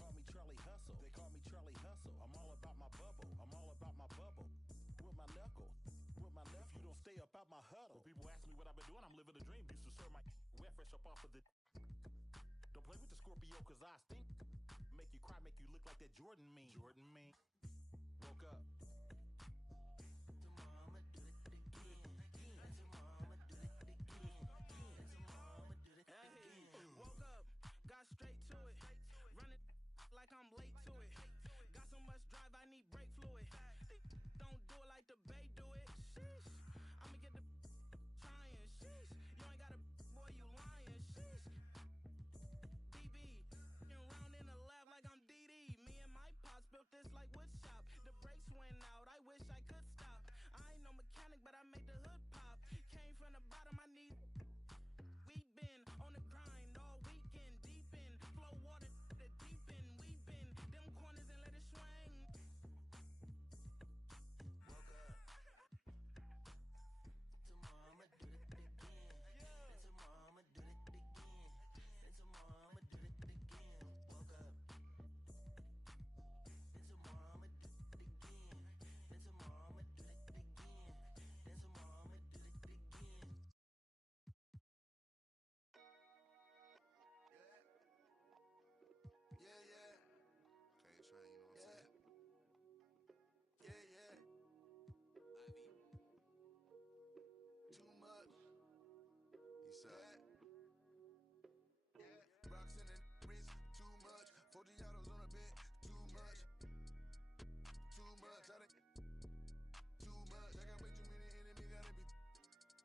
call me Charlie Hustle. They call me Charlie Hustle. I'm all about my bubble. I'm all about my bubble. With my knuckle. With my knuckle. If you don't stay up out my huddle. When people ask me what I've been doing, I'm living a dream. Used to serve my wet fresh up off of the. Don't play with the Scorpio, cause I stink. Make you cry, make you look like that Jordan meme. Jordan meme. Woke up. Like I'm late to it. Got so much drive, I need brake fluid. Don't do it like the Bay do it. Sheesh. I'ma get the trying. Sheesh. You ain't got a boy, you lying. Sheesh. DB. Round in the lab like I'm DD. Me and my pops built this like wood shop. The brakes went rocks in the wrist, too much. 40 autos on a bed, too much. Too much. Too much. I got way too many enemies, gotta be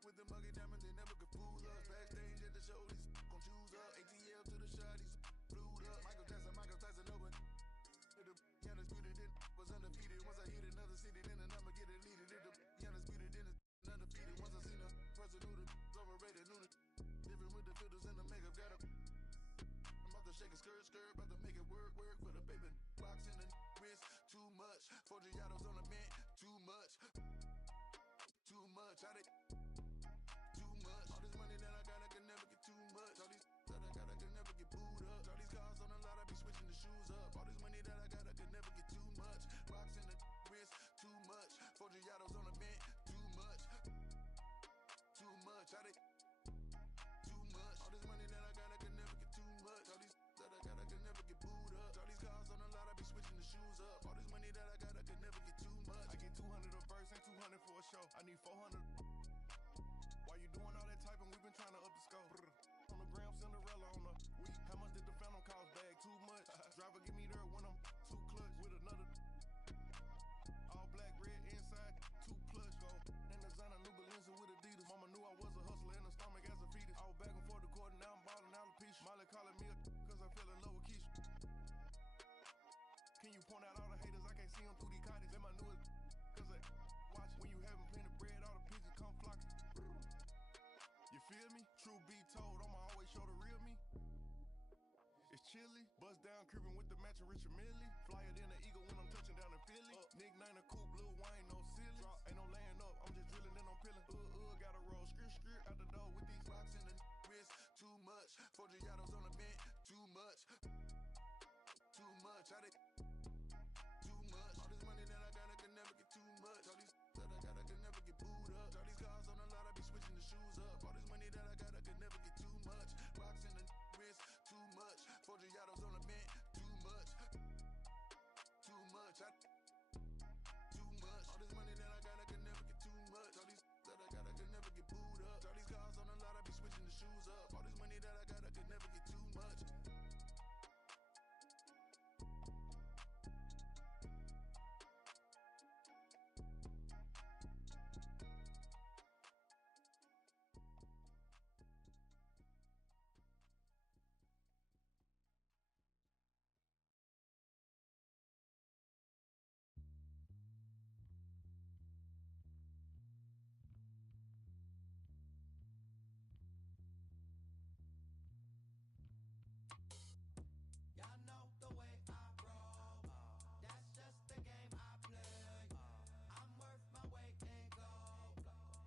with the muggy diamonds, they never could fool us. Backstage at the show, these gon' choose up. ATL to the shot, these flued up. Michael Tyson over. The undisputed, then was undefeated. Once I hit another city, then the number get deleted. The undisputed, then it's undefeated. Once I seen a person who the overrated, knew the different with the filters and the makeup. Got a I'm about to shake a skirt, about to make it work for the paper. Box in the wrist, too much. 40 autos on the mint, too much. Too much. Too much. All this money that I got, I can never get too much. All these that I got, I can never get booed up. All these cars on the lot, I be switching the shoes up. All this money that I got, I can never get too much. Rocks in the wrist, too much. 40 autos on the mint, too much. Too much. Too much. All this money that I got, I can never get too much. All these that I got, I can never get booed up. All these cars on the lot, I be switching the shoes up. All this money that I got, I can never get too much. I get 200 a verse and 200 for a show. I need 400. Why you doing all that typing? We've been trying to up the scope. On the gram, Cinderella on the week. How much did the Phantom cost? Bag too much. Driver get me there when I'm too clutch with another. All black, red inside, too plush. Go then designer new Balenciaga with Adidas. Mama knew I was a hustler in the stomach as a fetus. I was back and forth the court, now I'm ballin' alopecia. Molly calling me cause I fell in love with Keisha. Can you point out all the haters? I can't see them through these cottage. Let my newest cause I watch when you having plenty of bread, all the pigeons come flocking. You feel me? True be told, I'ma always show the real me. It's chilly, bust down creeping with the matching Richard Millie. Flyer than an eagle when I'm touching down in Philly. Nick Nine a coupe, Lil Wayne, no ceiling. Drop, ain't no laying up, I'm just drilling and I'm peeling. Gotta roll, skirt out the door with these rocks in the wrist. Too much, 40 autos on the mint, too much. Too much, too much. All this money that I got, I can never get too much. All these that I got, I can never get booed up. All these cars on the lot, I be switching the shoes up. All this money that I got, I can never get too much. Rocks in the wrist, too much. 40 autos on the mint, too much. Too much, too much. All this money that I got, I can never get too much. All these that I got, I can never get booed up. All these cars on the lot, I be switching the shoes up. All this money that I got, I can never get too much. Y'all know the way I roll. That's just the game I play. I'm worth my weight in gold.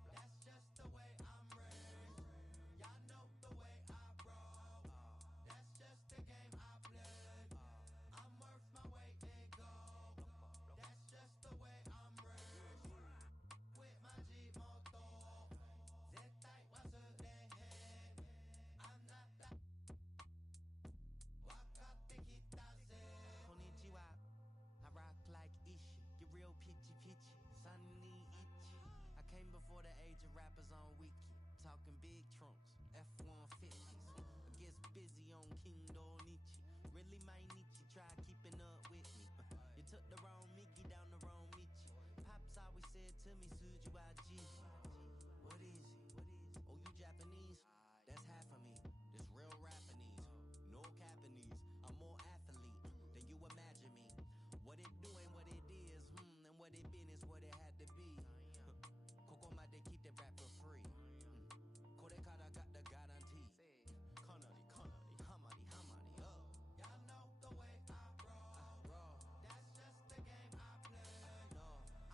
That's just the way I'm raised. Y'all know the way I roll. That's just the game I play. I'm worth my weight in gold. That's just the way I'm raised. With my G-Moto. Zettai wasu dehe. I'm not that. Wakate kitase. Konnichiwa. I rock like Ishi. Get real pitchy. Sunny itchy. I came before the age of rappers on Wiki. Talking big trunks. F-150s. I gets busy on King Donichi. Really my Nietzsche. Try keeping up with me. You took the wrong Mickey down the wrong Michi. Pops always said to me, Suju Aji. What is it? Oh, you Japanese? That's half of me. This real Japanese. No Japanese. I'm more athlete than you imagine me. What it do ain't what it is. And what it been is what it had to be. Koko made keep the rap for free. Korekara got the guarantee. Kanari, hamari, oh. Y'all know the way I roll. That's just the game I play.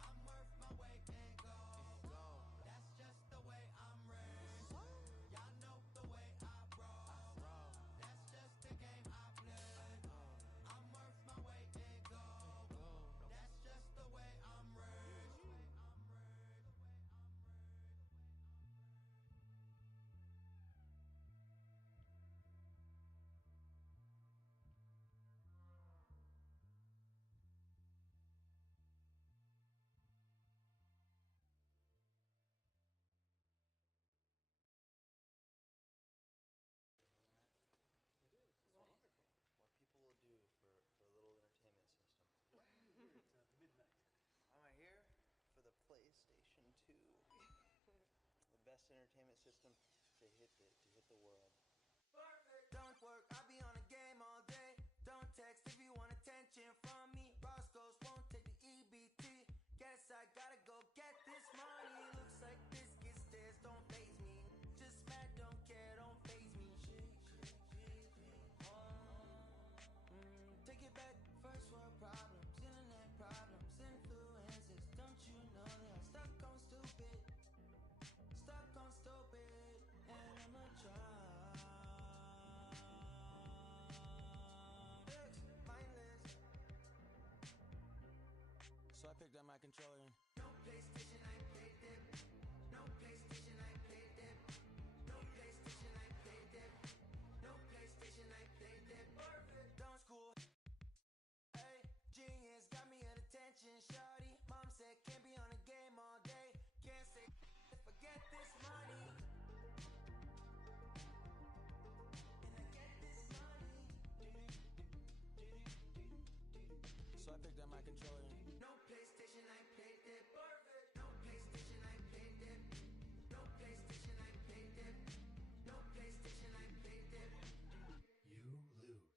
I'm worth my weight in gold. That's just the way I'm raised. Y'all know the way I roll. That's just the game I play. I'm worth my weight in gold. That's just the way I'm raised. entertainment system to hit the world. Don't work, I be on a game all day. Don't text if you want attention from me. Roscoe's won't take the EBT. Guess I gotta go get this money. Looks like biscuit stairs don't faze me. Just mad, don't care, don't faze me. Take it back, first world problems, internet problems, influences. Don't you know that I'm stuck on stupid? Stuck on stupid, and I'ma try. Mindless. So I picked up my controller. No PlayStation, I played them. No PlayStation, I played them. No PlayStation, I played them. No PlayStation, I played them. Perfect. Don't school. Hey, genius got me at attention, shawty. Mom said can't be on a game all day. Can't say forget this money. And I get this money. So I picked up my controller. No PlayStation, I played it. Perfect. No PlayStation, I played it. No PlayStation, I played it. No PlayStation, I played it. You lose.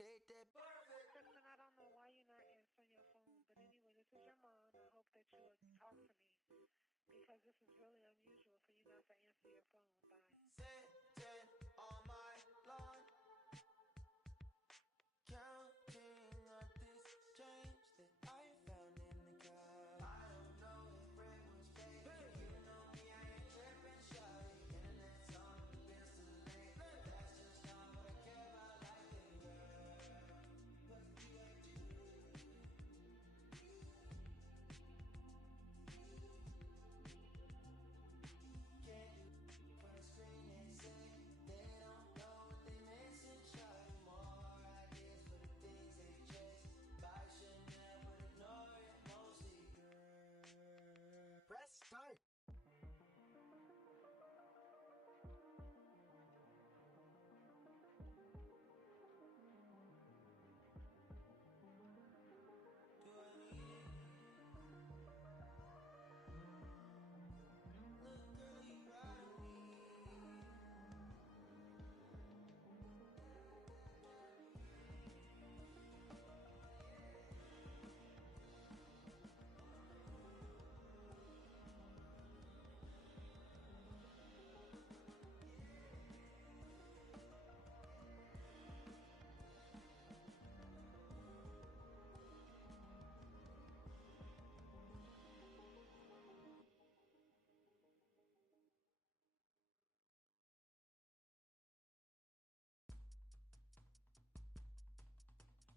Played it. Perfect. Listen, I don't know why you're not answering your phone, but anyway, this is your mom. I hope that you would talk to me because this is really unusual for you not to answer your phone. Bye. Sitting on my lawn, counting up this change that I found in the car. I don't know if it was fake. You know me, I ain't tripping, shawty. Internet's on, the bills too late. That's just not what I care about, like it, girl. What do I do? Can't do for the screen, they say they don't know what they missing, shawty. More ideas for the things they chase. Buy Chanel, but ignore it mostly, girl. Press start. Do I need it? Look, girl, you proud of me.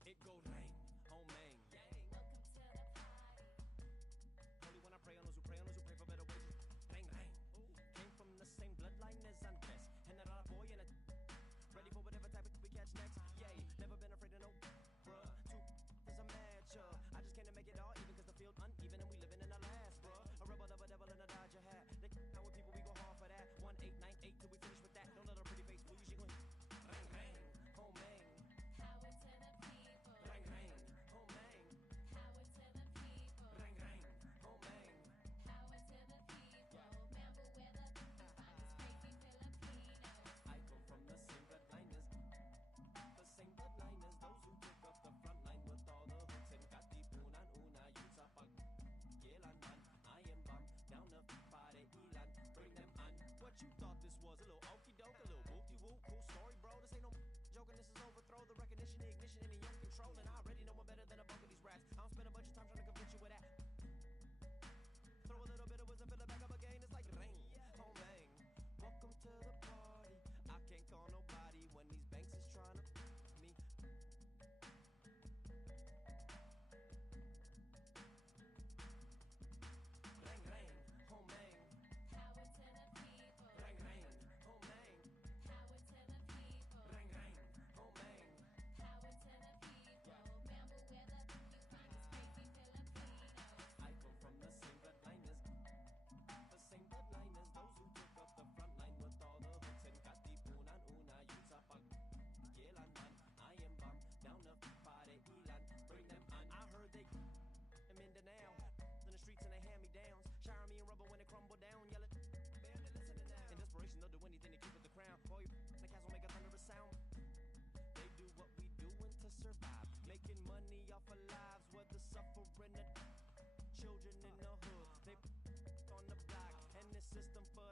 It go rain, oh man. Welcome to the party. Only when I pray on those who pray for better wages. Rain, rain. Came from the same bloodline as Andres. And that other boy in a ready for whatever type of we catch next. Yay, never been afraid of no bruh. Two is a match. I just came to make it all even cause the field uneven and we living in the last, bruh. A rebel of a devil in a Dodger hat. They how with people we go hard for that. 1898 till we finish with that. Don't let her pretty face fool you. She gon' rain, rain, oh man. Power to the people. Rain, rain, oh man. Power to the people. Rain, rain, oh man. Power to the people. Remember where the finest crazy Filipinos. I come from the same bloodline as those who took up the front line with all the hooks and got the punan una yun sa pag-gilan man. I am bomb down the party ilan, bring them on. What you thought this was, a little okey doke, a little whoopty whoop, cool story, bro. This ain't no joking, this is overthrow, the recognition, the ignition, and the young control. And I already know I'm better than a bunk of these rats. I don't spend a bunch of time trying to convince you with that. Throw a little bit of wisdom, fill it back up again. It's like rain, oh man. Welcome to the party. I can't call nobody when these banks is trying to me. Rain, rain, oh man. Power to the people. Rain, rain, oh man. Power to the people. Rain, rain, oh man. Power to the people. system for